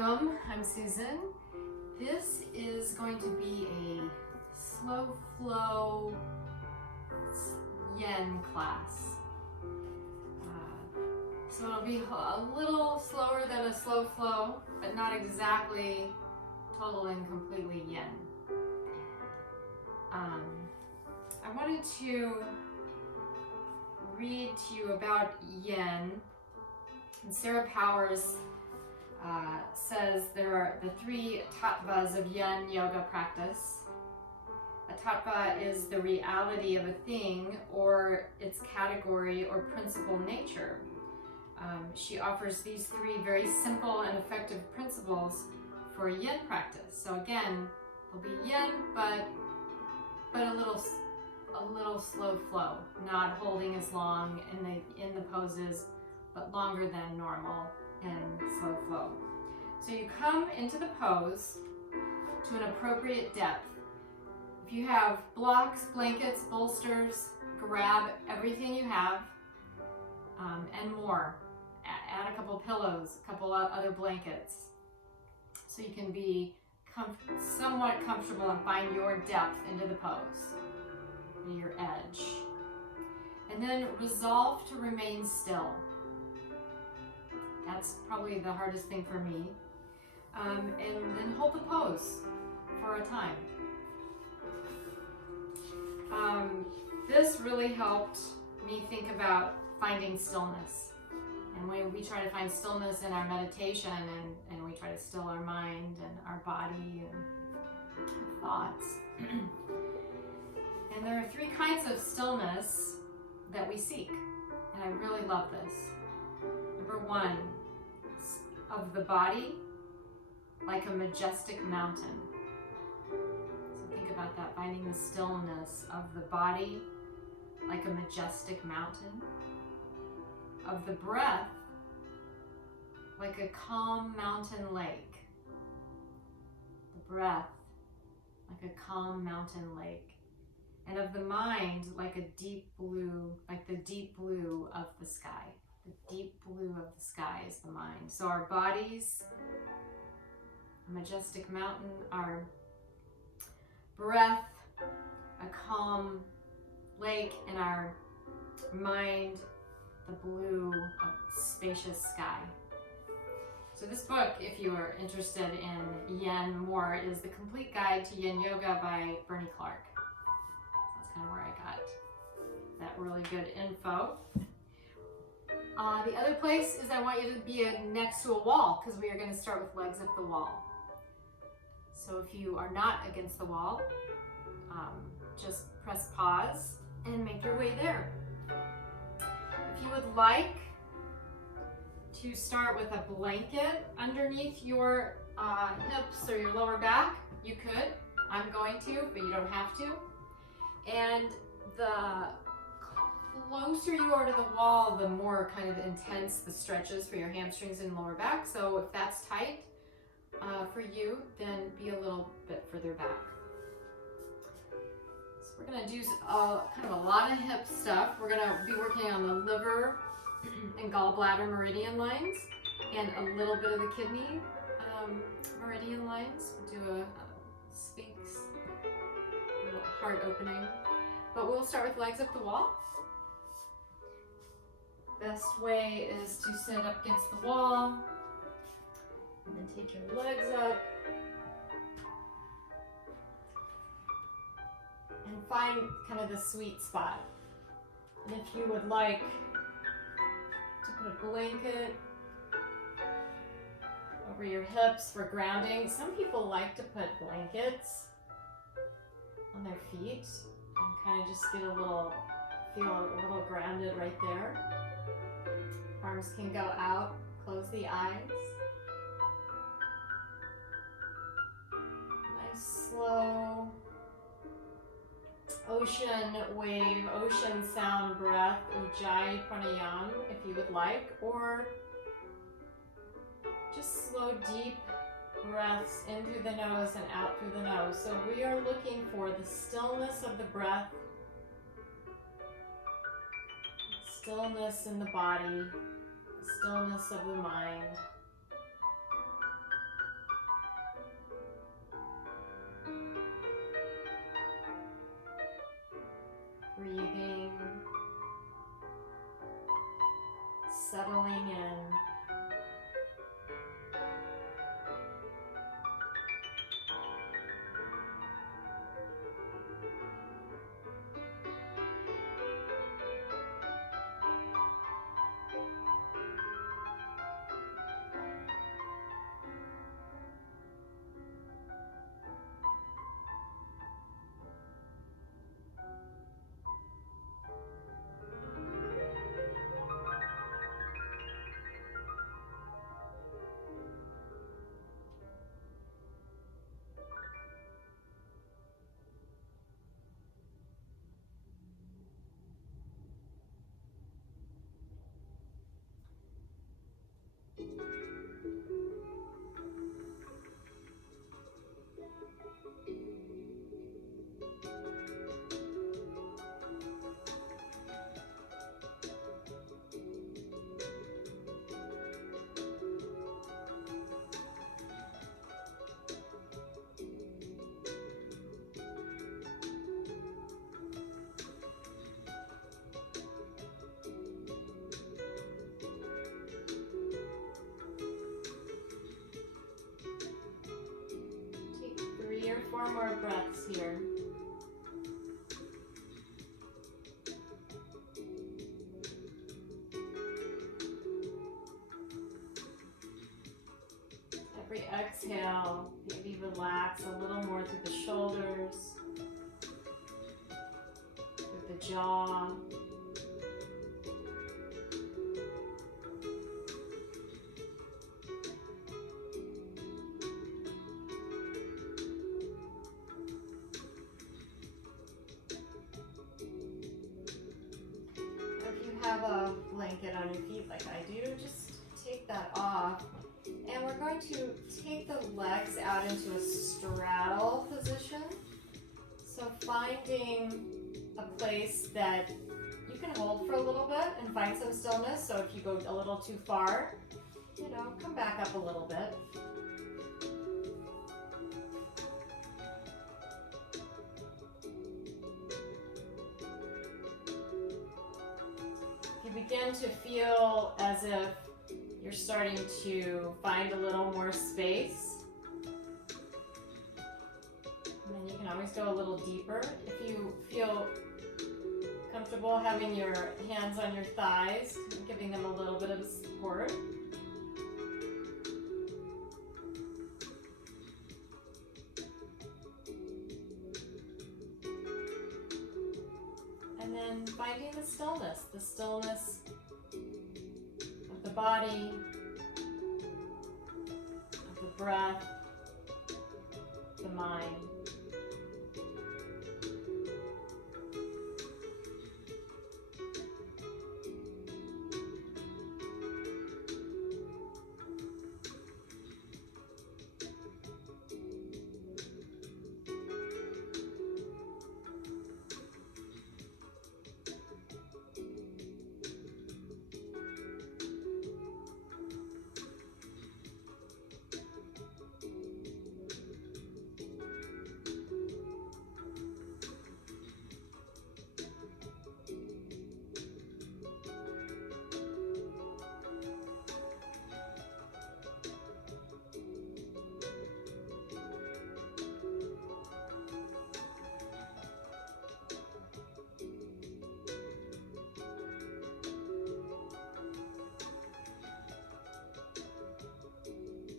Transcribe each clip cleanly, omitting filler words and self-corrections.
Welcome, I'm Susan. This is going to be a slow flow yin class. So it'll be a little slower than a slow flow, but not exactly total and completely yin. I wanted to read to you about yin. And Sarah Powers says there are the three tattvas of yin yoga practice. A tattva is the reality of a thing or its category or principal nature. She offers these three very simple and effective principles for yin practice. So again, it'll be yin, but a little slow flow, not holding as long in the poses, but longer than normal in slow flow. So you come into the pose to an appropriate depth. If you have blocks, blankets, bolsters, grab everything you have and more. Add a couple pillows, a couple other blankets, so you can be somewhat comfortable and find your depth into the pose, and your edge. And then resolve to remain still. That's probably the hardest thing for me. And then hold the pose for a time. This really helped me think about finding stillness. And when we try to find stillness in our meditation and we try to still our mind and our body and thoughts. And there are three kinds of stillness that we seek. And I really love this. Number one, of the body like a majestic mountain. So think about that, finding the stillness of the body like a majestic mountain. Of the breath like a calm mountain lake. The breath like a calm mountain lake. And of the mind like a deep blue, like the deep blue of the sky. The deep blue of the sky is the mind. So our bodies, a majestic mountain, our breath, a calm lake, and our mind, the blue of spacious sky. So this book, if you are interested in yin more, is The Complete Guide to Yin Yoga by Bernie Clark. So that's kind of where I got that really good info. The other place is I want you to be next to a wall, because we are going to start with legs up the wall. So if you are not against the wall, just press pause and make your way there. If you would like to start with a blanket underneath your hips or your lower back, you could. I'm going to, but you don't have to. And the closer you are to the wall, the more kind of intense the stretches for your hamstrings and lower back. So if that's tight for you, then be a little bit further back. So we're going to do kind of a lot of hip stuff. We're going to be working on the liver and gallbladder meridian lines and a little bit of the kidney meridian lines. We'll do a sphinx, a little heart opening. But we'll start with legs up the wall. Best way is to sit up against the wall and then take your legs up and find kind of the sweet spot. And if you would like to put a blanket over your hips for grounding, some people like to put blankets on their feet and kind of just get feel a little grounded right there. Arms can go out, close the eyes. Nice slow ocean wave, ocean sound breath, Ujjayi Pranayam if you would like, or just slow deep breaths in through the nose and out through the nose. So we are looking for the stillness of the breath, stillness in the body, stillness of the mind. settling in. Take 3 or 4 more breaths here. Every exhale, maybe relax a little more through the shoulders, through the jaw. If you have a blanket on your feet like I do, just take that off. And we're going to take the legs out into a straddle position. So finding a place that you can hold for a little bit and find some stillness. So if you go a little too far, come back up a little bit. If you begin to feel as if you're starting to find a little more space, and then you can always go a little deeper. If you feel comfortable having your hands on your thighs, giving them a little bit of support. And then finding the stillness of the body, of the breath, the mind.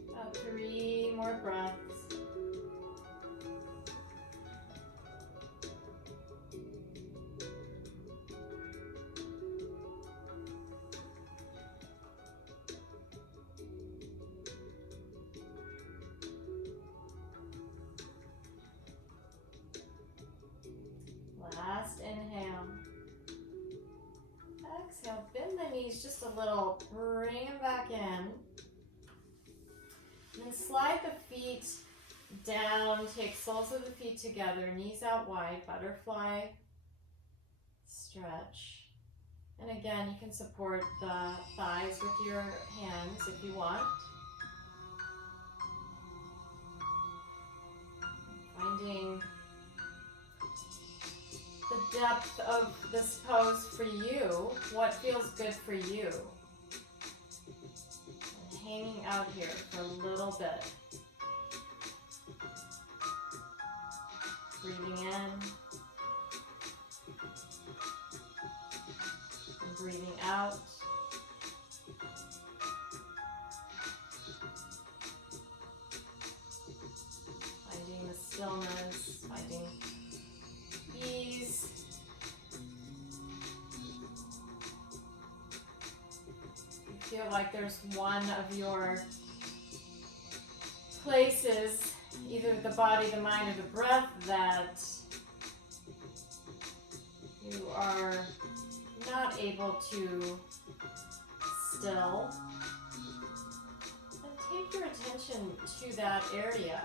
About 3 more breaths. Last inhale. Exhale, bend the knees just a little, bring them back in. And then slide the feet down, take soles of the feet together, knees out wide, butterfly stretch. And again, you can support the thighs with your hands if you want. Finding the depth of this pose for you, what feels good for you. hanging out here for a little bit. Breathing in and breathing out. Finding the stillness, finding ease. You feel like there's one of your places, either the body, the mind, or the breath, that you are not able to still, and take your attention to that area.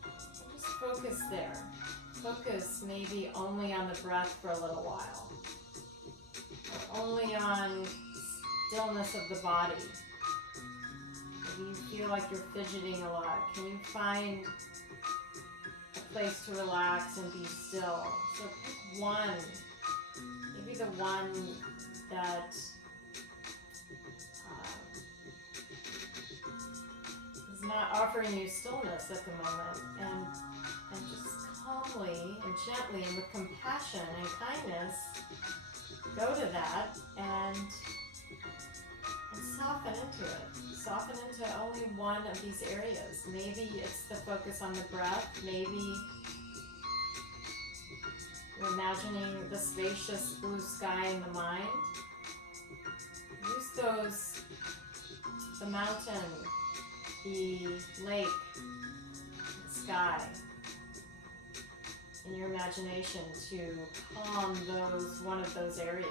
And just focus there. Focus maybe only on the breath for a little while, or only on stillness of the body. Maybe you feel like you're fidgeting a lot. Can you find a place to relax and be still? So pick one, maybe the one that is not offering you stillness at the moment, and just calmly and gently and with compassion and kindness go to that and soften into it. Soften into only one of these areas. Maybe it's the focus on the breath. Maybe you're imagining the spacious blue sky in the mind. Use those, the mountain, the lake, the sky, in your imagination to calm one of those areas.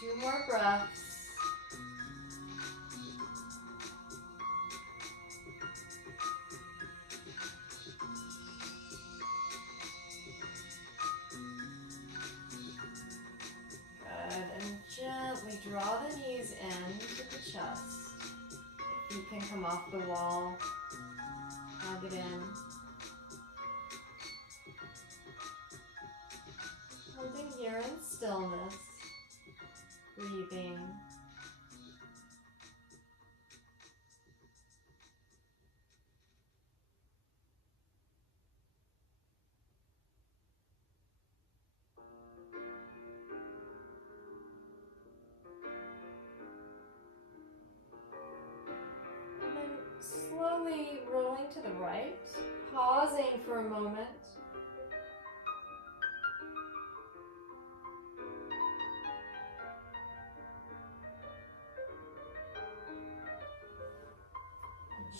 Two more breaths. Good. And gently draw the knees into the chest. Feet can come off the wall. Hug it in. Holding here in stillness. Breathing. And then slowly rolling to the right, pausing for a moment.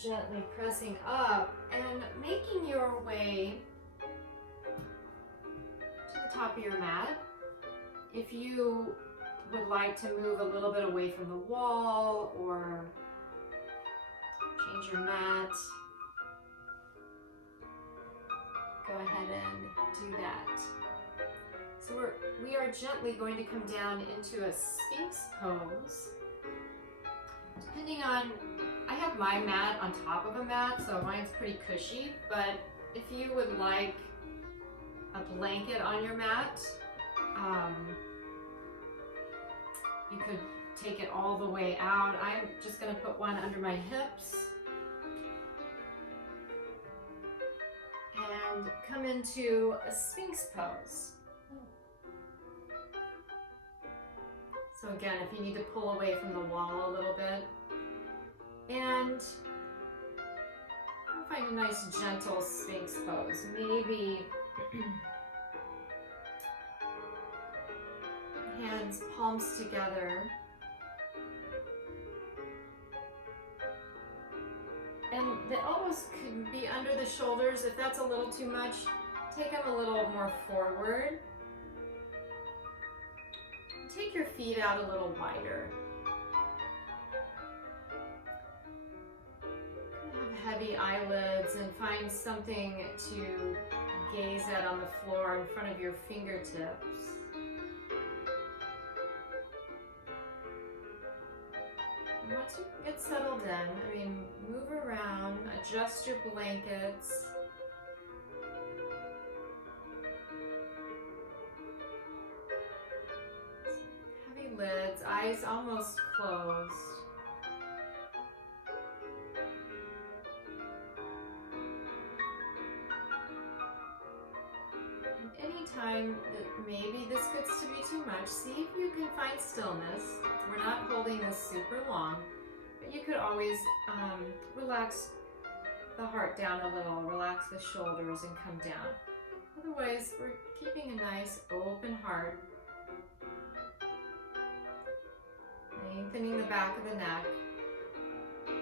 Gently pressing up and making your way to the top of your mat. If you would like to move a little bit away from the wall or change your mat, go ahead and do that. So we are gently going to come down into a Sphinx pose. Depending on, I have my mat on top of a mat, so mine's pretty cushy, but if you would like a blanket on your mat, you could take it all the way out. I'm just going to put one under my hips and come into a Sphinx pose. So again, if you need to pull away from the wall a little bit, and find a nice gentle Sphinx pose. Maybe hands palms together. And the elbows can be under the shoulders. If that's a little too much, take them a little more forward. Take your feet out a little wider. heavy eyelids and find something to gaze at on the floor in front of your fingertips. And once you get settled in, move around, adjust your blankets. Heavy lids, eyes almost closed. Anytime that maybe this gets to be too much, see if you can find stillness. We're not holding this super long, but you could always relax the heart down a little, relax the shoulders and come down. Otherwise, we're keeping a nice open heart. Lengthening the back of the neck. You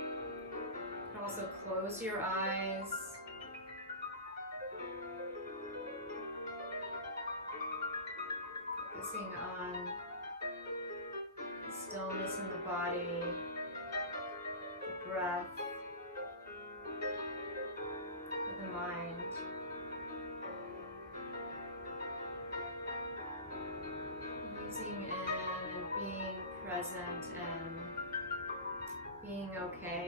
can also close your eyes. Focusing on the stillness in the body, the breath, the mind. Easing in and being present and being okay.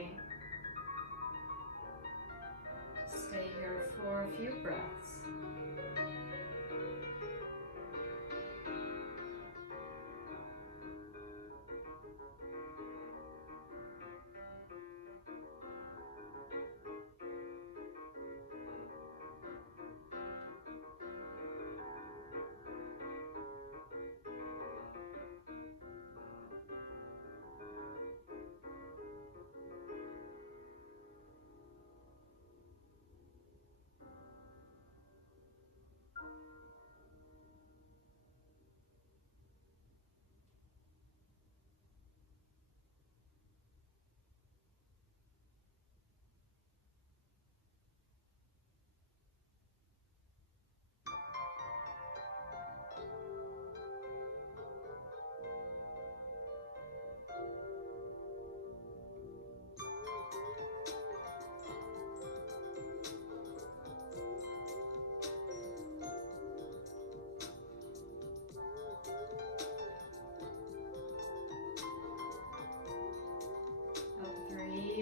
Just stay here for a few breaths.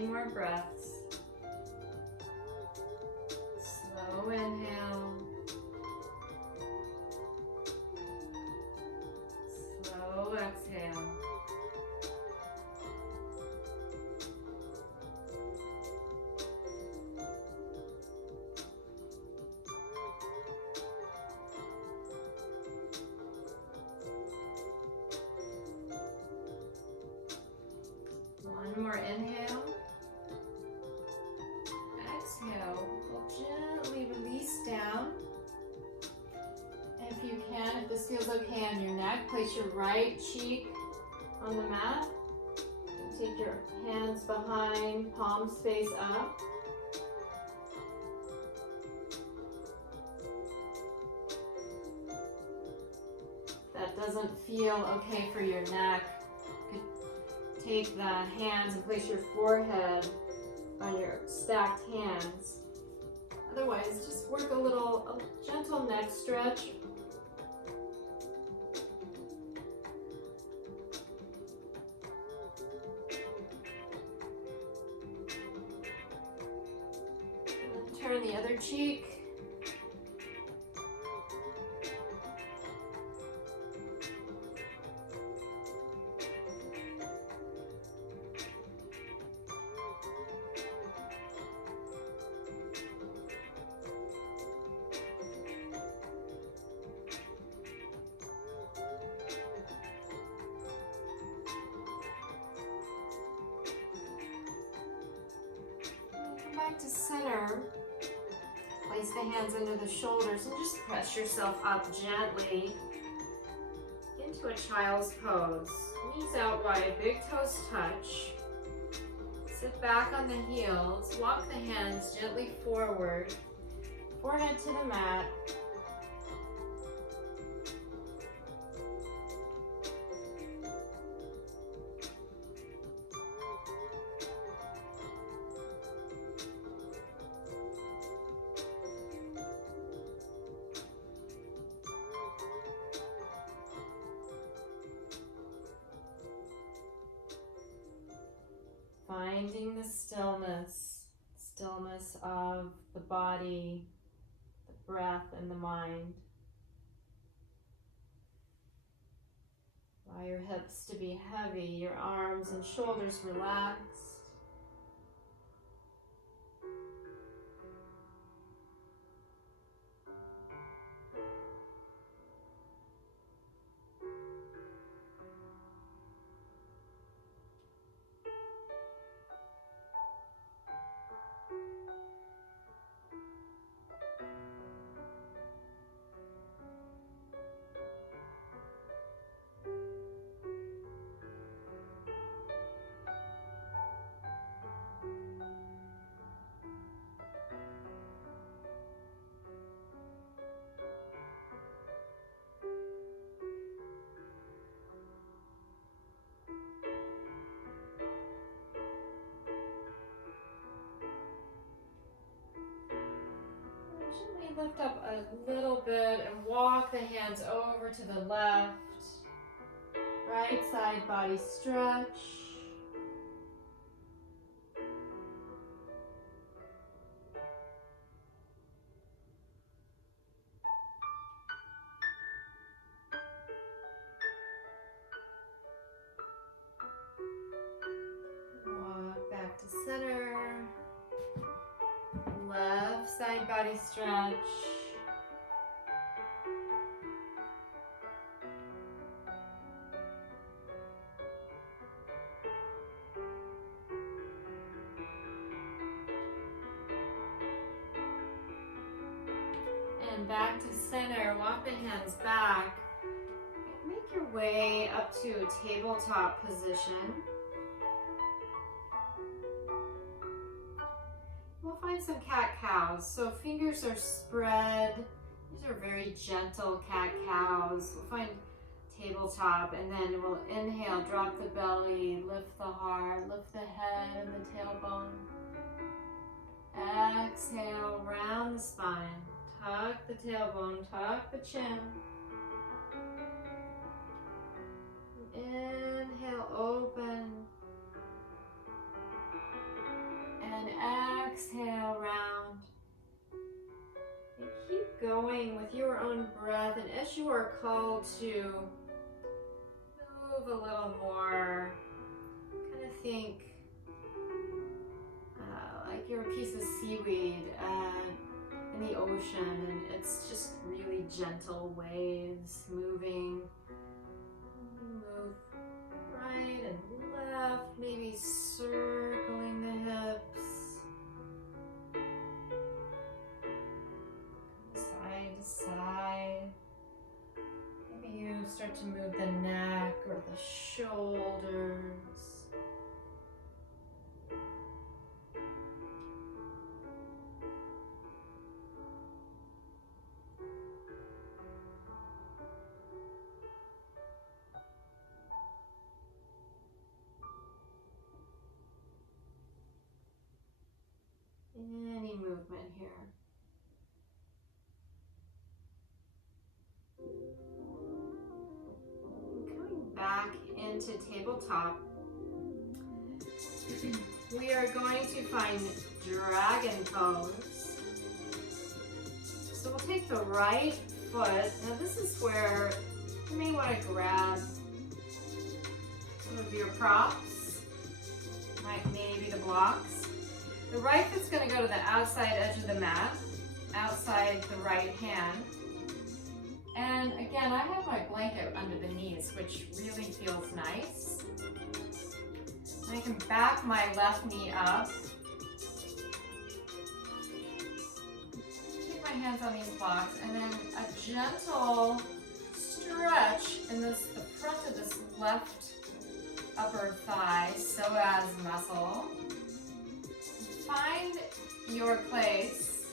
More breaths. Slow inhale. Slow exhale. One more inhale. Exhale, we'll gently release down. And if you can, if this feels okay on your neck, place your right cheek on the mat. And take your hands behind, palms face up. If that doesn't feel okay for your neck, you could take the hands and place your forehead on your stacked hands. Otherwise, just work a gentle neck stretch. And then turn the other cheek. Back to center. Place the hands under the shoulders and just press yourself up gently into a child's pose. Knees out wide, big toes touch. Sit back on the heels, walk the hands gently forward, forehead to the mat. finding the stillness of the body, the breath, and the mind. Allow your hips to be heavy, your arms and shoulders relaxed. Gently lift up a little bit and walk the hands over to the left. Right side body stretch. Walk back to center. Left side body stretch. And back to center. Walk the hands back. Make your way up to a tabletop position. We'll find some cat-cows. So fingers are spread. These are very gentle cat-cows. We'll find tabletop, and then we'll inhale, drop the belly, lift the heart, lift the head and the tailbone. Exhale, round the spine. Tuck the tailbone, tuck the chin. Inhale, open. And exhale, round. And keep going with your own breath. And as you are called to move a little more, kind of think like you're a piece of seaweed in the ocean, and it's just really gentle waves moving. Move right and left, maybe circling the hips. Side to side. Maybe you start to move the neck or the shoulders. Any movement here. Coming back into tabletop, we are going to find dragon pose. So we'll take the right foot. Now this is where you may want to grab some of your props, like maybe the blocks. The right foot's going to go to the outside edge of the mat, outside the right hand. And again, I have my blanket under the knees, which really feels nice. And I can back my left knee up. Keep my hands on these blocks, and then a gentle stretch in the front of this left upper thigh, psoas muscle. Find your place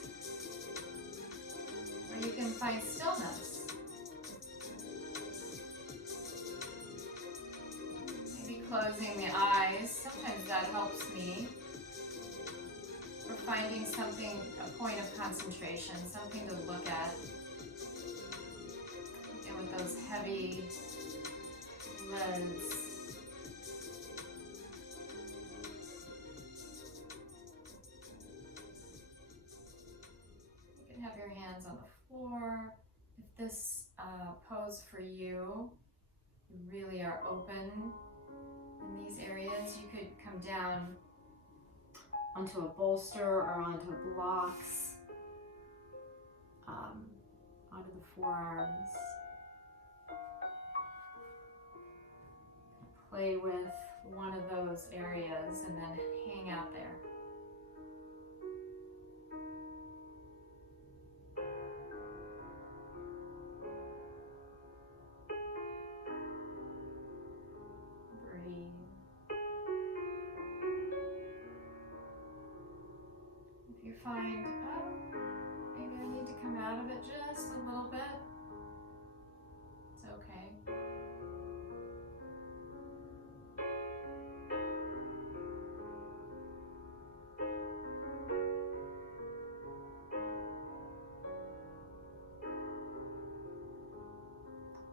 where you can find stillness. Maybe closing the eyes, sometimes that helps me. Or finding something, a point of concentration, something to look at. And with those heavy lids. on the floor. If this pose for you, you really are open in these areas, you could come down onto a bolster or onto blocks, onto the forearms. Play with one of those areas and then hang out there. If you find, oh, maybe I need to come out of it just a little bit, it's okay.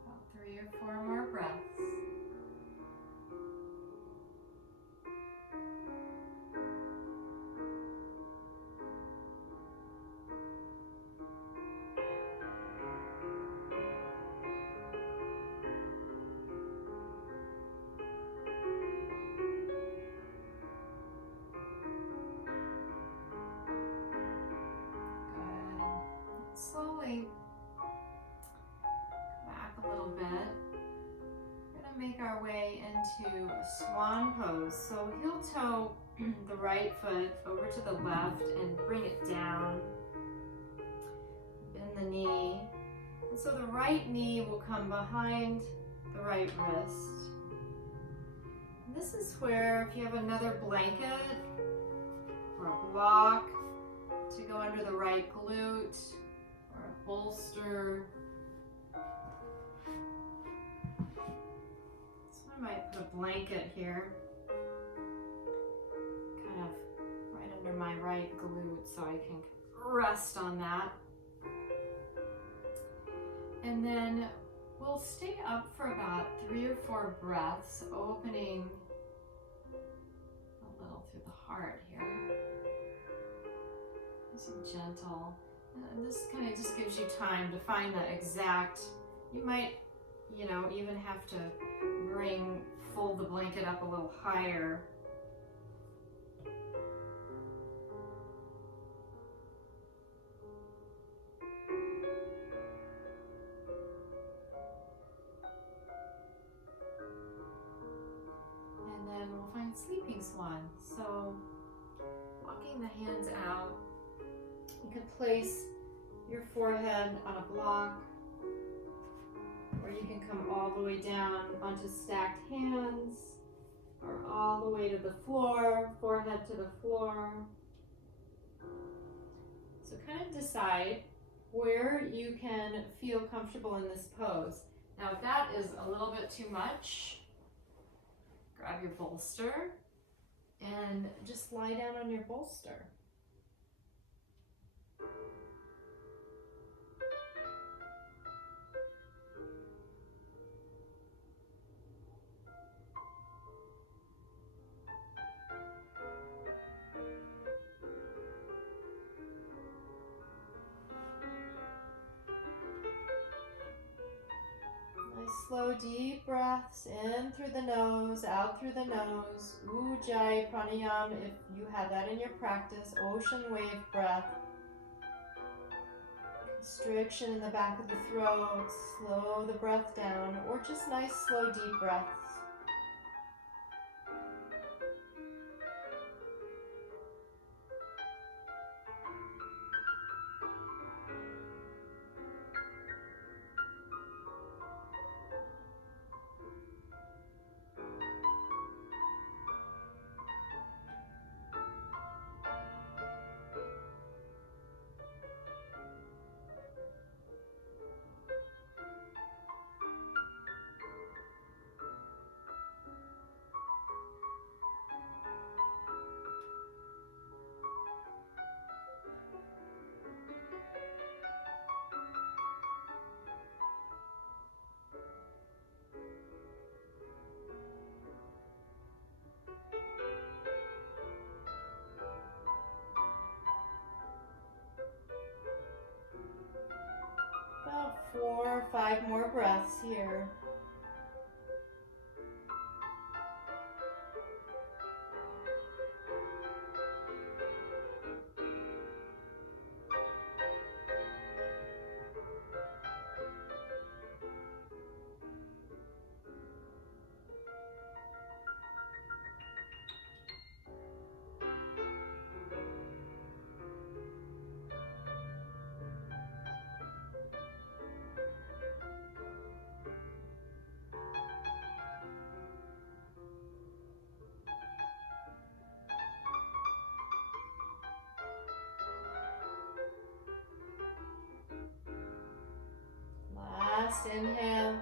About 3 or 4 more breaths. Slowly back a little bit. We're going to make our way into a swan pose. So heel toe the right foot over to the left and bring it down. Bend the knee. And so the right knee will come behind the right wrist. And this is where if you have another blanket or a block to go under the right glute, or a bolster. So I might put a blanket here, kind of right under my right glute so I can rest on that. And then we'll stay up for about 3 or 4 breaths, opening a little through the heart here. Nice and gentle. And this kind of just gives you time to find the exact, you might, even have to fold the blanket up a little higher. And then we'll find sleeping swan. So walking the hands out, you can place your forehead on a block, or you can come all the way down onto stacked hands, or all the way to the floor, forehead to the floor. So kind of decide where you can feel comfortable in this pose. Now if that is a little bit too much, grab your bolster and just lie down on your bolster. Slow, deep breaths in through the nose, out through the nose. Ujjayi pranayama, if you have that in your practice. Ocean wave breath. Constriction in the back of the throat. Slow the breath down, or just nice, slow, deep breaths. 4 or 5 more breaths here. Last inhale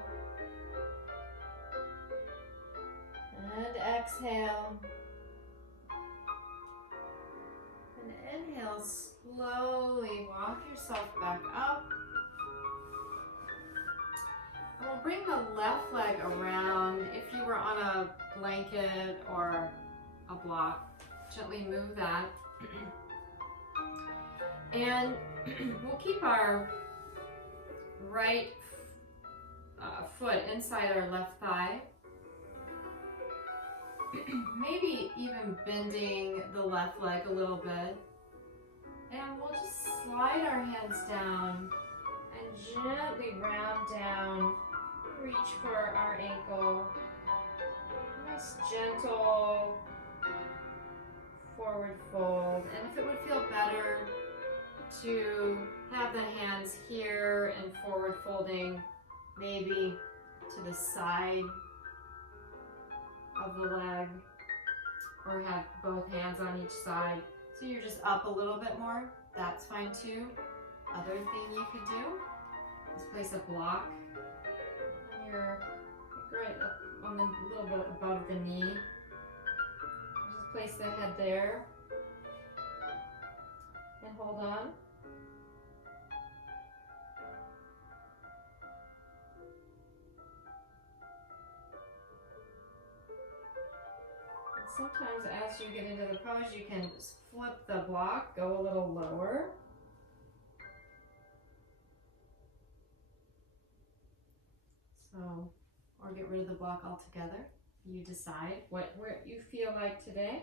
and exhale. And inhale, slowly walk yourself back up. And we'll bring the left leg around. If you were on a blanket or a block, gently move that. And we'll keep our right foot inside our left thigh. Maybe even bending the left leg a little bit. And we'll just slide our hands down and gently round down. Reach for our ankle. Nice gentle forward fold. And if it would feel better to have the hands here and forward folding, maybe to the side of the leg, or have both hands on each side, so you're just up a little bit more, that's fine too. Other thing you could do is place a block on your, right up on the little bit above the knee. Just place the head there and hold on. Sometimes as you get into the pose, you can flip the block, go a little lower. So, or get rid of the block altogether. You decide where you feel like today.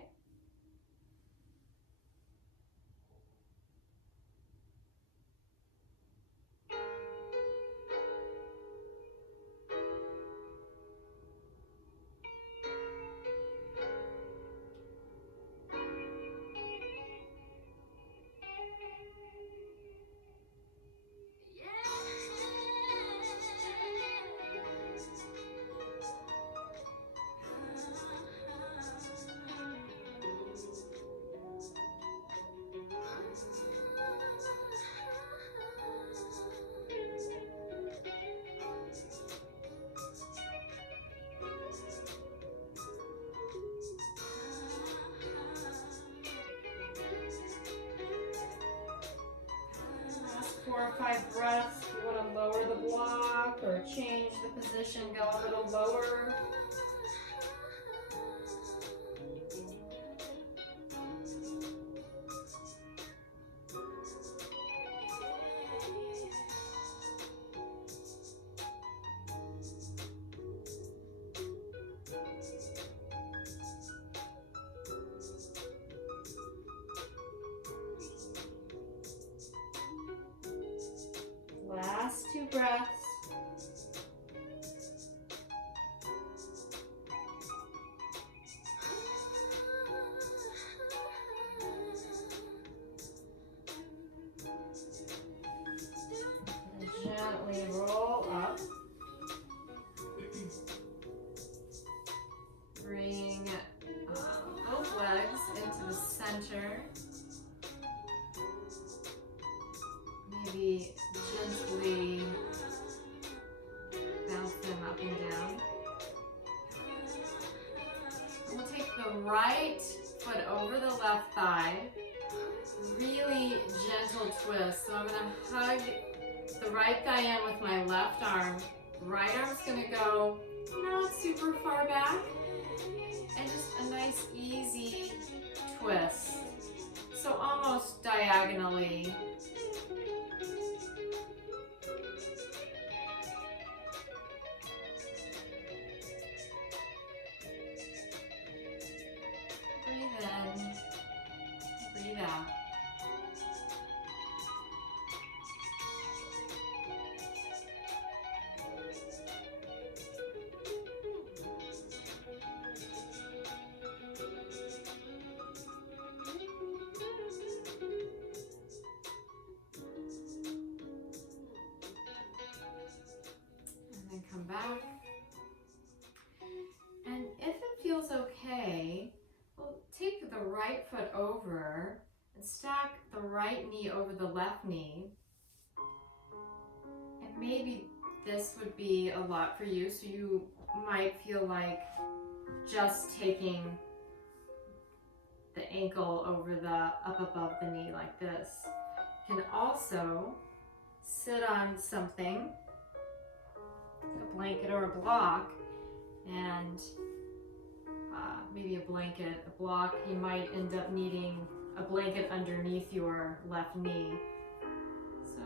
Last 4 or 5 breaths. You want to lower the block or change the position, go a little lower. Last 2 breaths. And gently roll up. Bring both legs into the center. Maybe gently bounce them up and down. And we'll take the right foot over the left thigh. Really gentle twist. So I'm going to hug the right thigh in with my left arm. Right arm's going to go not super far back. And just a nice easy twist. So almost diagonally. come back. And if it feels okay, we'll take the right foot over and stack the right knee over the left knee. And maybe this would be a lot for you, so you might feel like just taking the ankle over the up above the knee like this. You can also sit on something, a blanket or a block, and maybe a blanket, a block. You might end up needing a blanket underneath your left knee. So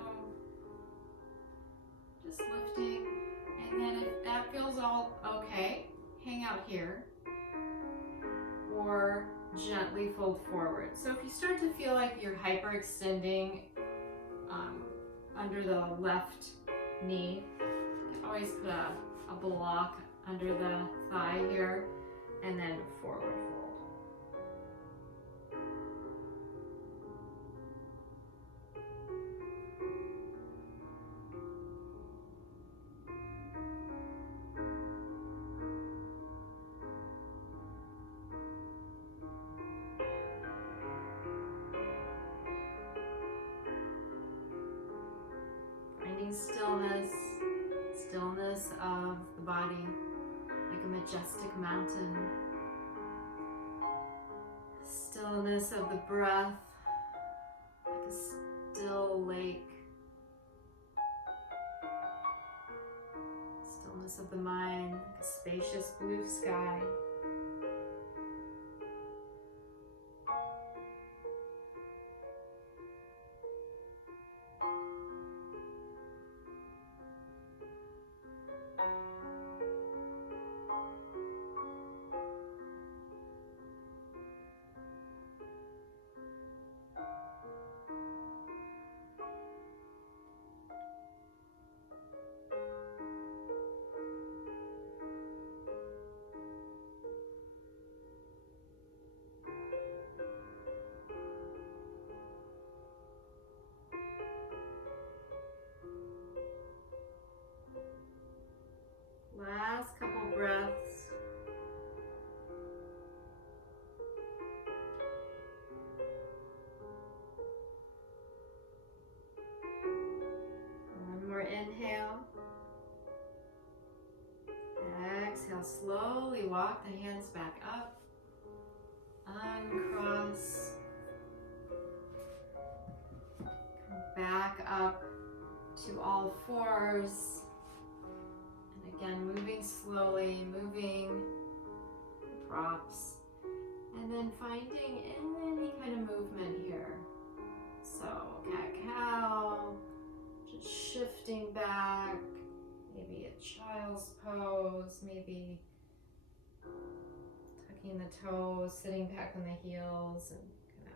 just lifting, and then if that feels all okay, hang out here or gently fold forward. So if you start to feel like you're hyperextending under the left knee, you can always put a block under the thigh here and then forward fold. Finding stillness, stillness of the body, like a majestic mountain. Stillness of the breath, like a still lake. Stillness of the mind, like a spacious blue sky. Last couple breaths. One more inhale. Exhale, slowly walk the hands back up. Uncross. Come back up to all fours. Again, moving slowly, moving the props, and then finding any kind of movement here. So cat-cow, just shifting back, maybe a child's pose, maybe tucking the toes, sitting back on the heels, and kind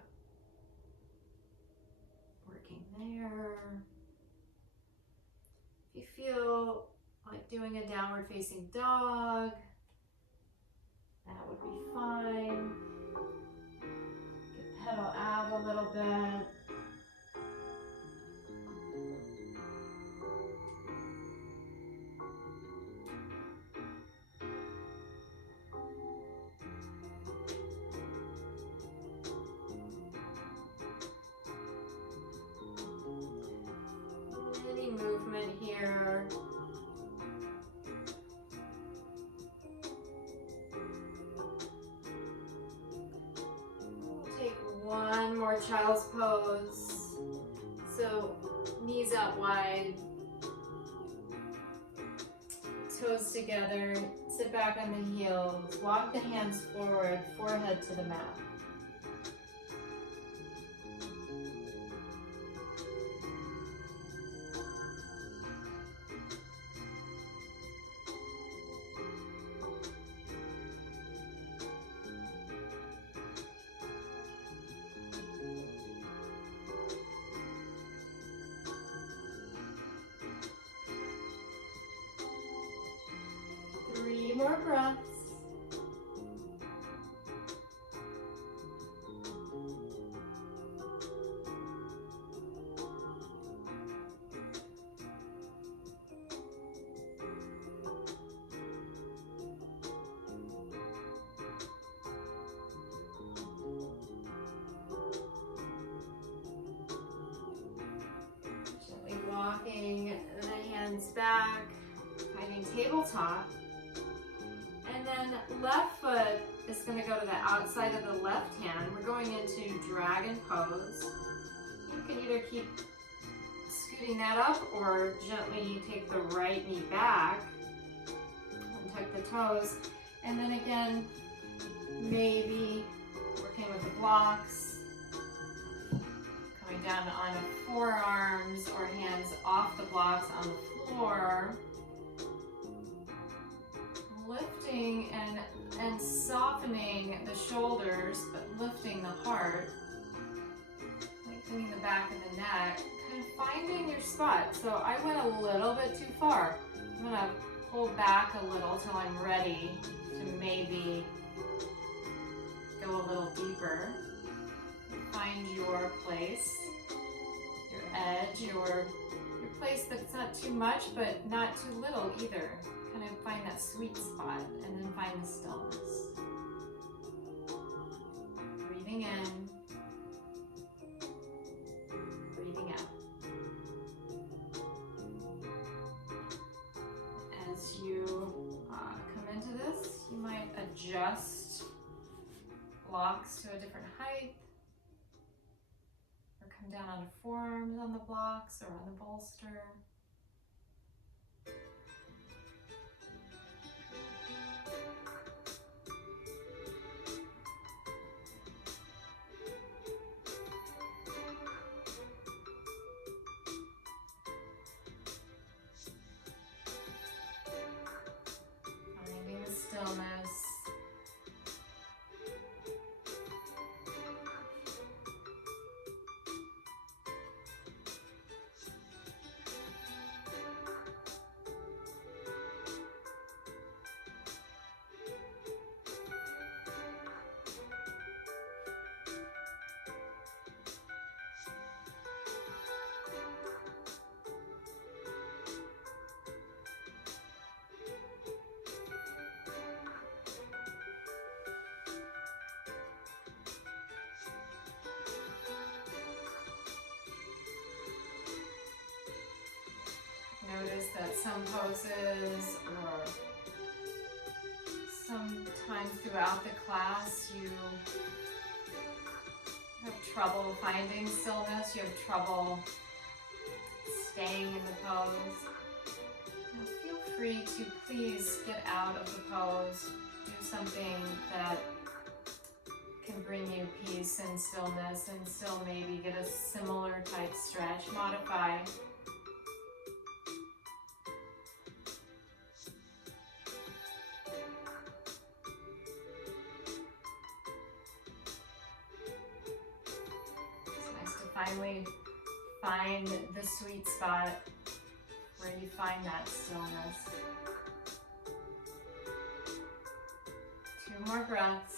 of working there. If you feel like doing a downward facing dog, that would be fine. You can pedal out a little bit. Any movement here. One more child's pose. So knees out wide, toes together, sit back on the heels, walk the hands forward, forehead to the mat. More breaths. walking the hands back, finding tabletop. And then left foot is going to go to the outside of the left hand. We're going into dragon pose. You can either keep scooting that up or gently take the right knee back and tuck the toes. And then again, maybe working with the blocks, coming down onto forearms or hands off the blocks on the floor. Lifting and softening the shoulders, but lifting the heart. Lengthening the back of the neck. Kind of finding your spot. So I went a little bit too far. I'm going to pull back a little till I'm ready to maybe go a little deeper. Find your place, your edge, your place that's not too much, but not too little either. Kind of find that sweet spot and then find the stillness. Breathing in, breathing out. As you come into this, you might adjust blocks to a different height or come down onto forearms on the blocks or on the bolster. Stillness. Notice that some poses or sometimes throughout the class you have trouble finding stillness, you have trouble staying in the pose. Now feel free to please get out of the pose, do something that can bring you peace and stillness and still maybe get a similar type stretch, modify. Finally find the sweet spot where you find that stillness. 2 more breaths.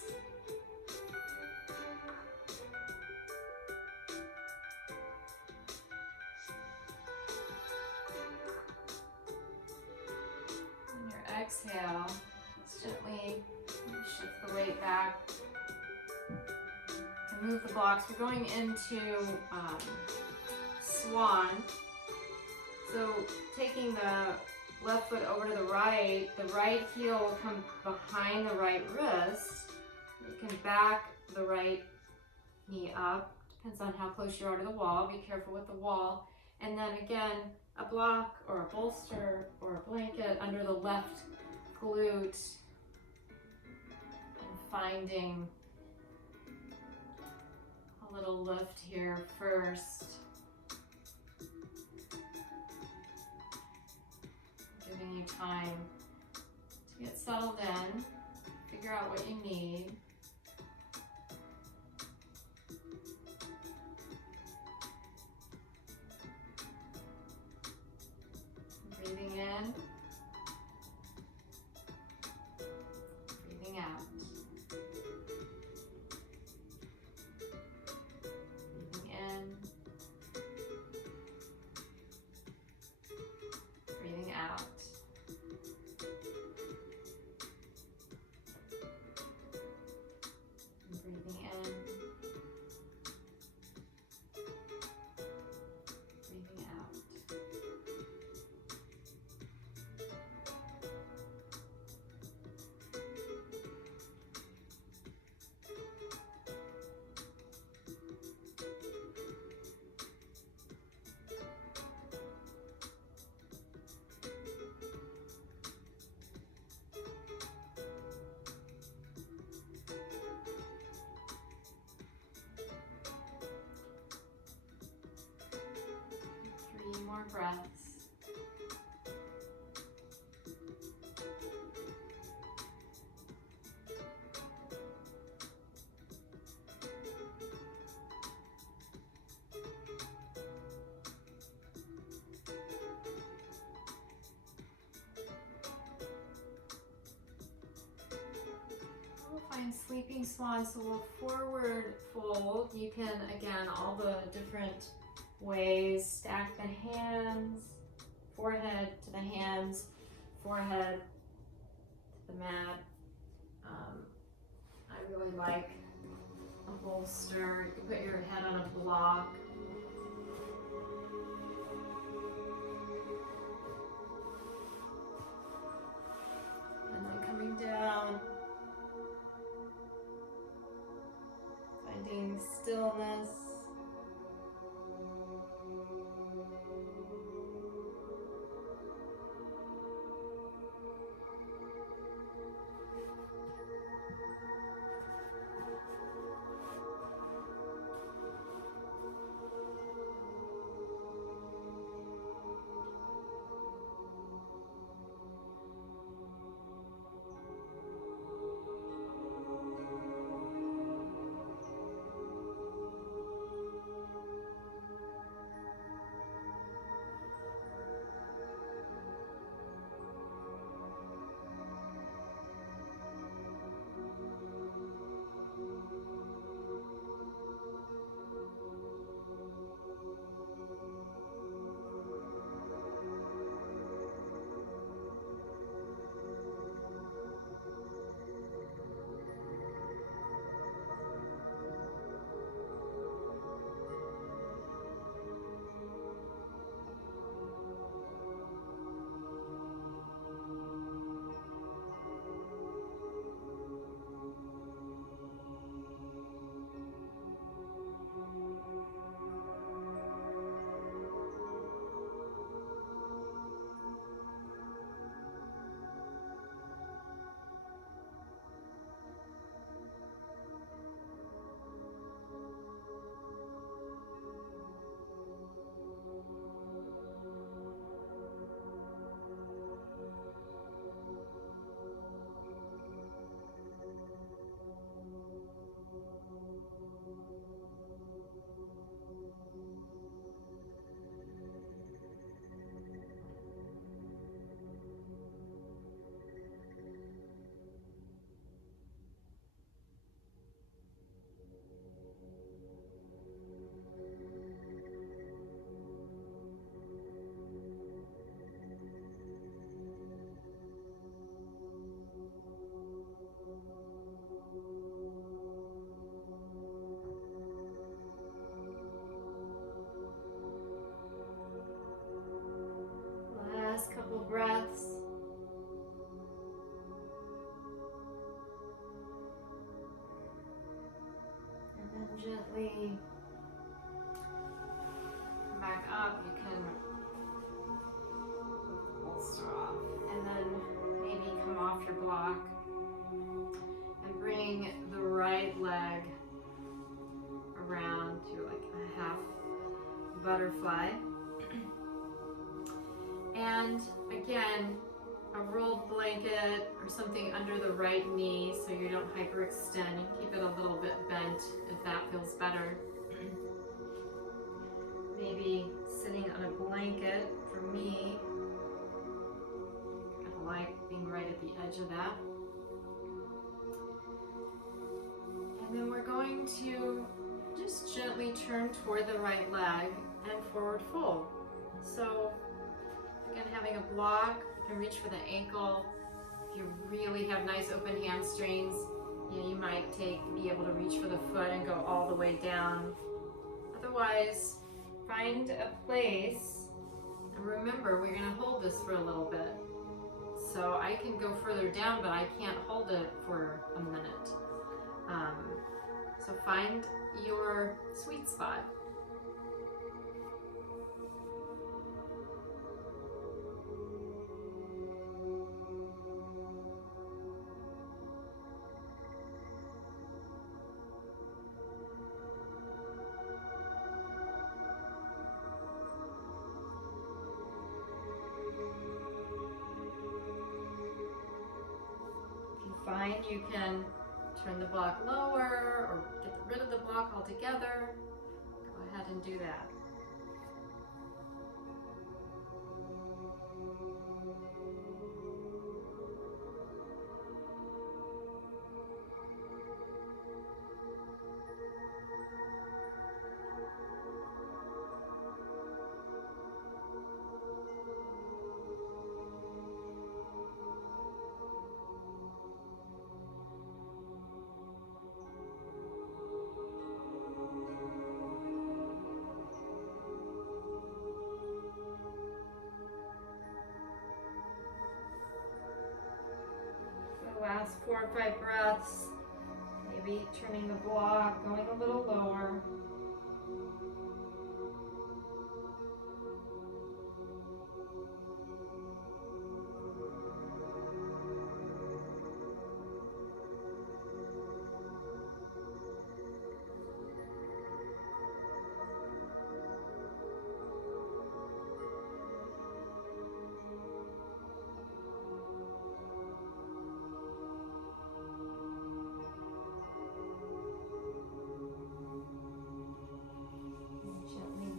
And your exhale, just gently shift the weight back. Move the blocks. We're going into swan. So taking the left foot over to the right heel will come behind the right wrist. You can back the right knee up. Depends on how close you are to the wall. Be careful with the wall. And then again, a block or a bolster or a blanket under the left glute. And finding a little lift here first. Giving you time to get settled in, figure out what you need. Breathing in, breathing out. Breathing out. breaths. We'll find sleeping swan, so we'll forward fold. You can, again, all the different ways, stack the hands, forehead to the hands, forehead to the mat. I really like a bolster. You can put your head on a block. And then coming down, finding stillness. Last couple breaths. And then gently come back up. You can bolster off. And then maybe come off your block and bring the right leg around to like a half butterfly. And again, a rolled blanket or something under the right knee so you don't hyperextend. You keep it a little bit bent if that feels better. Maybe sitting on a blanket for me. Kind of like being right at the edge of that. And then we're going to just gently turn toward the right leg and forward fold. So again, having a block, you can reach for the ankle. If you really have nice open hamstrings, you might be able to reach for the foot and go all the way down. Otherwise, find a place, and remember, we're gonna hold this for a little bit. So I can go further down, but I can't hold it for a minute. So find your sweet spot. fine. You can turn the block lower or get rid of the block altogether. Go ahead and do that. Last 4 or 5 breaths, maybe turning the block, going a little lower.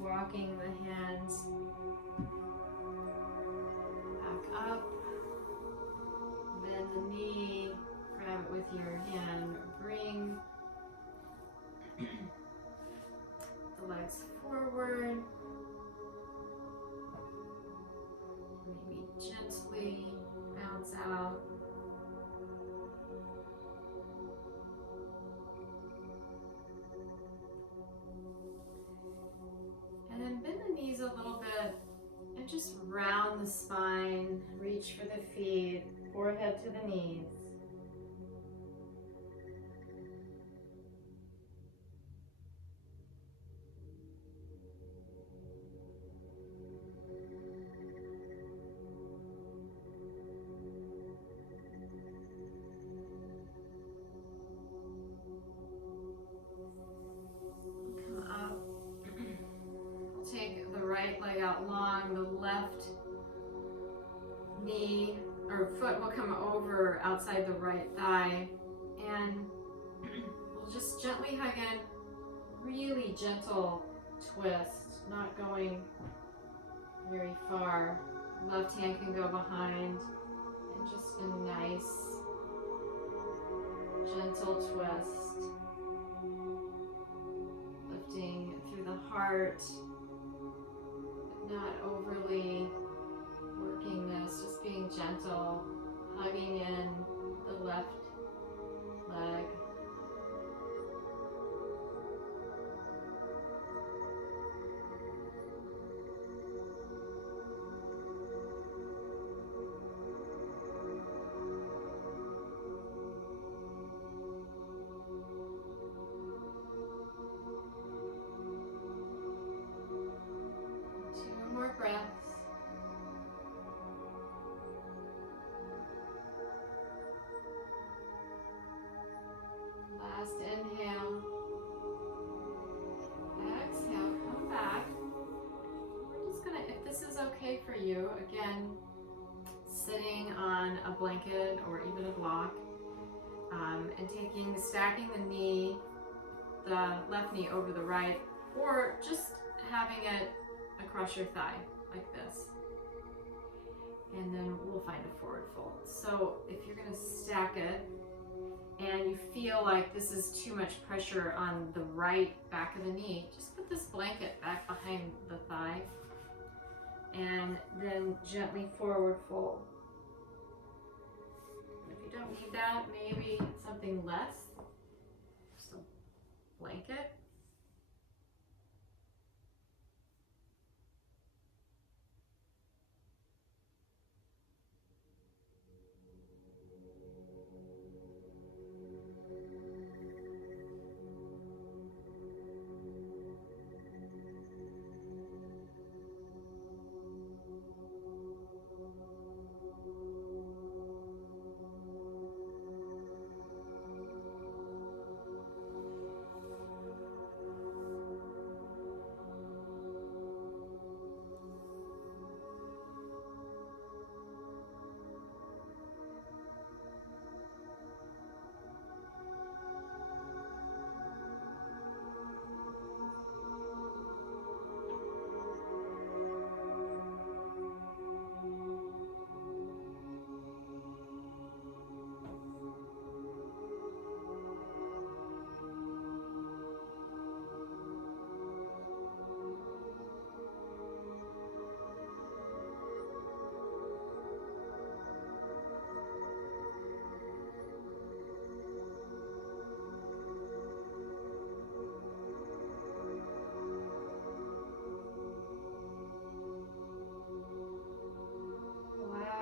Walking the hands back up, bend the knee, grab it with your hand, bring the legs forward, maybe gently bounce out. And then bend the knees a little bit and just round the spine, reach for the feet, forehead to the knees. Come up. Take the right leg out long, the left knee or foot will come over outside the right thigh, and we'll just gently hug in, really gentle twist, not going very far. Left hand can go behind, and just a nice gentle twist, lifting through the heart, but not overly working this, just being gentle, hugging in the left leg. Two more breaths. Last inhale. Exhale, come back. We're just gonna, if this is okay for you, again, sitting on a blanket or even a block, and stacking the left knee over the right, or just having it across your thigh like this. And then we'll find a forward fold. So if you're gonna stack it and you feel like this is too much pressure on the right back of the knee, just put this blanket back behind the thigh and then gently forward fold. If you don't need that, maybe something less, just a blanket.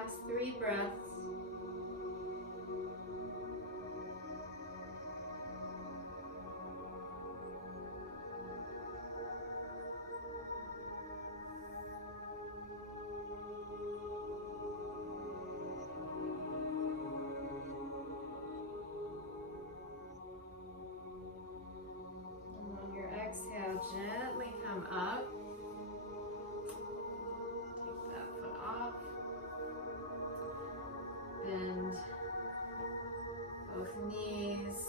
Last 3 breaths. And on your exhale, gently come up. Take that foot off. Bend both knees.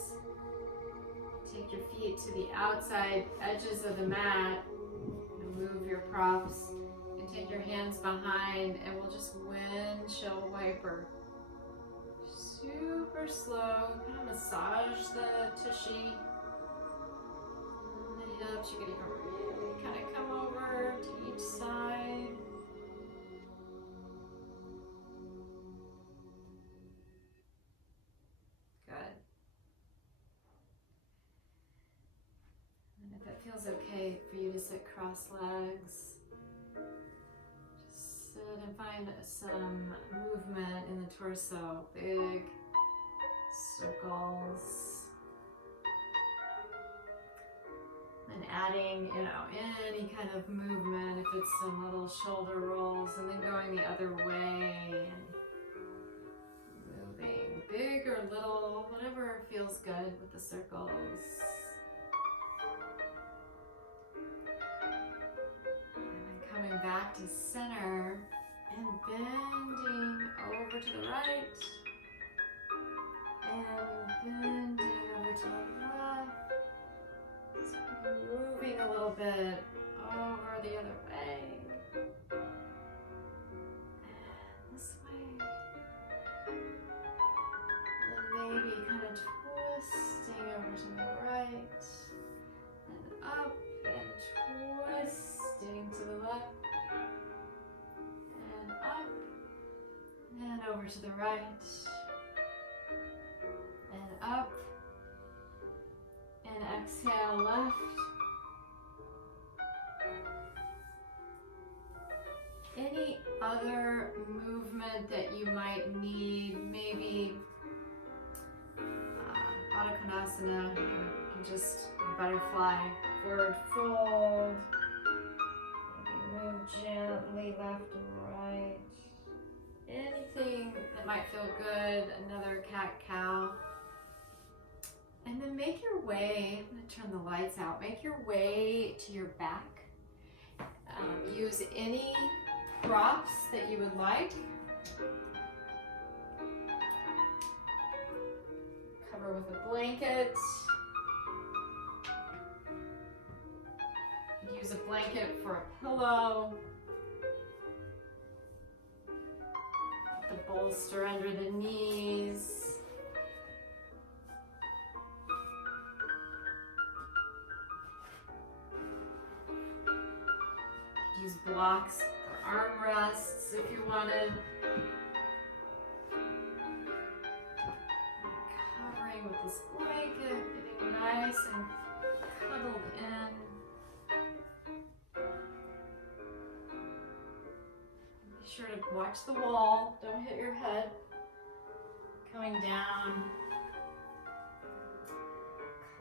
Take your feet to the outside edges of the mat. Move your props and take your hands behind, and we'll just windshield wiper. Super slow. Kind of massage the tushy. And the hips. You're gonna really kind of come over to each side. Good. And if it feels okay for you to sit cross legs, just sit and find some movement in the torso. Big circles. And adding, any kind of movement, if it's some little shoulder rolls, and then going the other way and moving big or little, whatever feels good with the circles. And then coming back to center and bending over to the right and bending over to the left. Moving a little bit over the other way. And this way. And maybe kind of twisting over to the right. And up and twisting to the left. And up and over to the right. And up. And exhale left. Any other movement that you might need, maybe Adho Konasana, just butterfly, forward fold, maybe move gently left and right. Anything that might feel good, another cat-cow. And then make your way, I'm going to turn the lights out, make your way to your back. Use any props that you would like. Cover with a blanket. Use a blanket for a pillow. Put the bolster under the knees. Use blocks for armrests if you wanted. Covering with this blanket, getting nice and cuddled in. Be sure to watch the wall, don't hit your head. Coming down.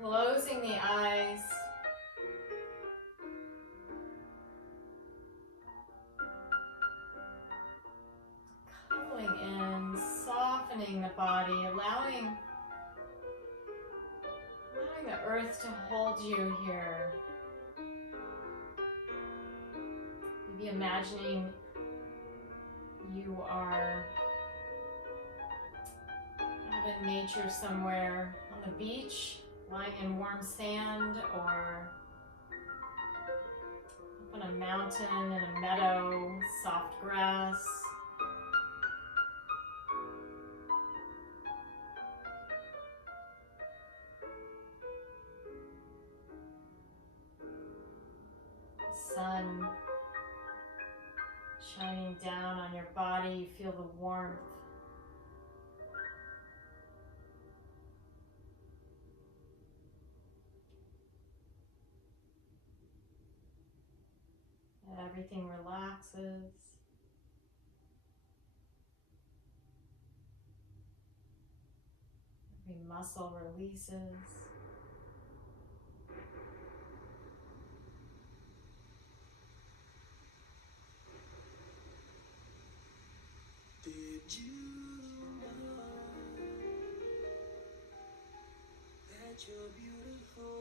Closing the eyes. In, softening the body, allowing the earth to hold you here. Maybe imagining you are out in nature somewhere on the beach, lying in warm sand, or up on a mountain in a meadow, soft grass. Sun shining down on your body, you feel the warmth. Everything relaxes. muscle releases. Did you know that you're beautiful?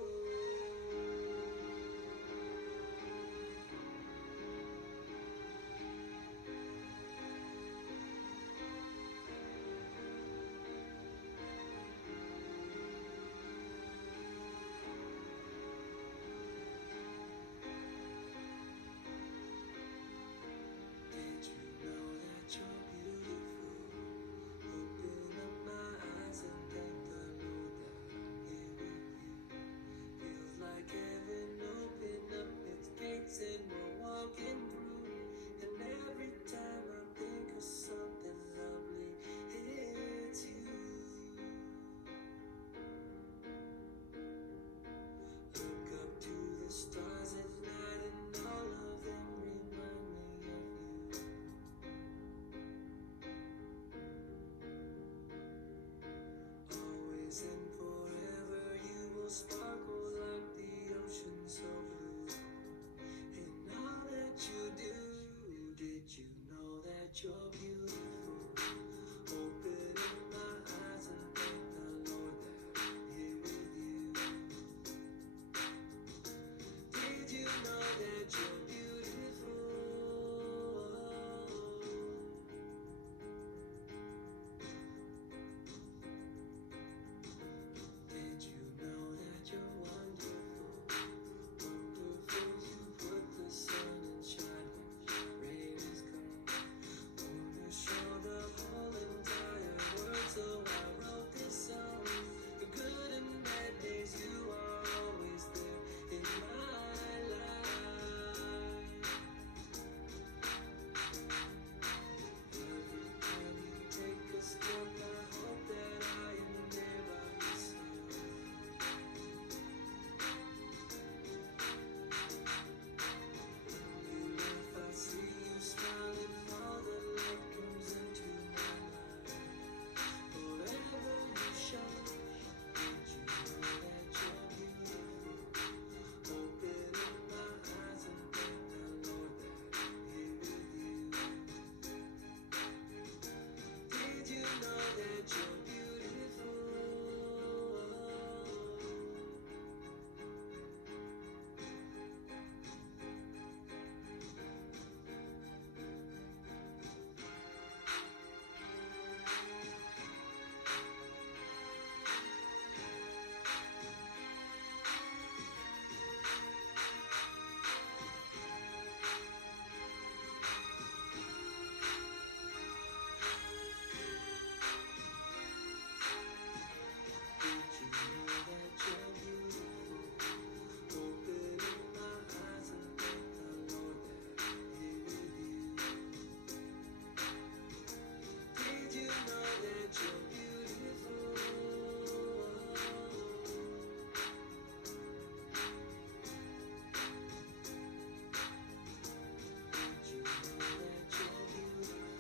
Did you know that you're beautiful? Open up my eyes and thank the Lord that I'm here with you. Feels like heaven opened up its gates and we're walking through. And every time I think of something lovely, it's you. Look up to the stars at night and all of them remind me of you. Always and forever you will sparkle like the ocean so blue. In all that you do, did you know that you're beautiful? Open up my eyes and thank the Lord that I'm here with you. Did you know that you're beautiful? Did you know that you're wonderful? Wonderful, you put the sun and shine when rain is gone. Wanna show the whole entire world, so I wrote this song. The good and bad days, you are always there in my life. Every time you take a step, I hope that I am there by your side. Even if I see you smiling, all the light comes into my life. Forever you shine. Did you know that you're beautiful? Open up my eyes and thank the Lord that I'm here with you. Did you know that you're beautiful? Did you know that you're beautiful? Open up my eyes and thank the Lord that I'm here with you. Did you know that you're beautiful? Did you know that you're beautiful?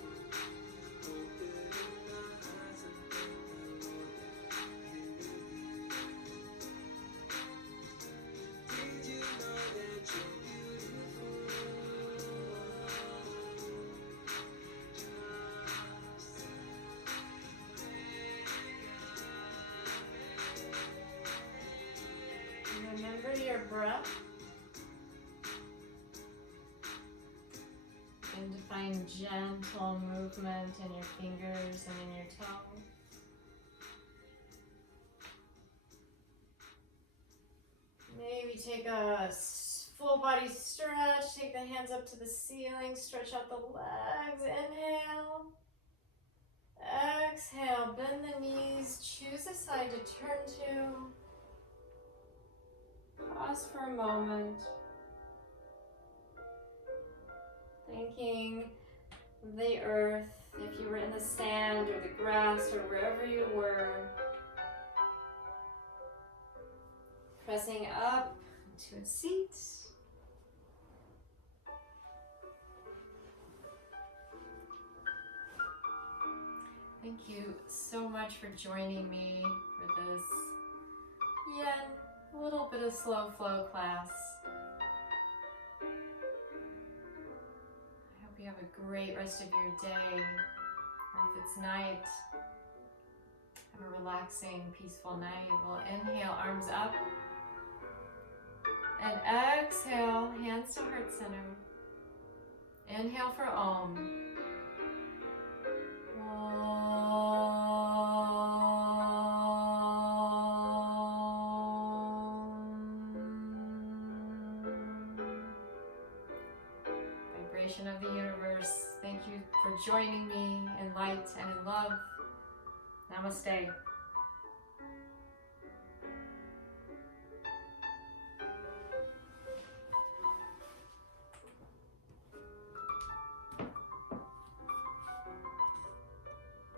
Open up my eyes and thank the Lord that I'm here with you. Did you know that you're beautiful? Remember your breath. And to find gentle movement in your fingers and in your toe. Maybe take a full body stretch. Take the hands up to the ceiling. Stretch out the legs. Inhale. Exhale. Bend the knees. Choose a side to turn to. Pause for a moment. Thanking the earth, if you were in the sand or the grass or wherever you were. Pressing up to a seat. Thank you so much for joining me for this Yin, a little bit of slow flow class. I hope you have a great rest of your day, or if it's night, have a relaxing, peaceful night. We'll inhale, arms up, and exhale, hands to heart center. Inhale for Om. Vibration of the universe, thank you for joining me in light and in love. Namaste.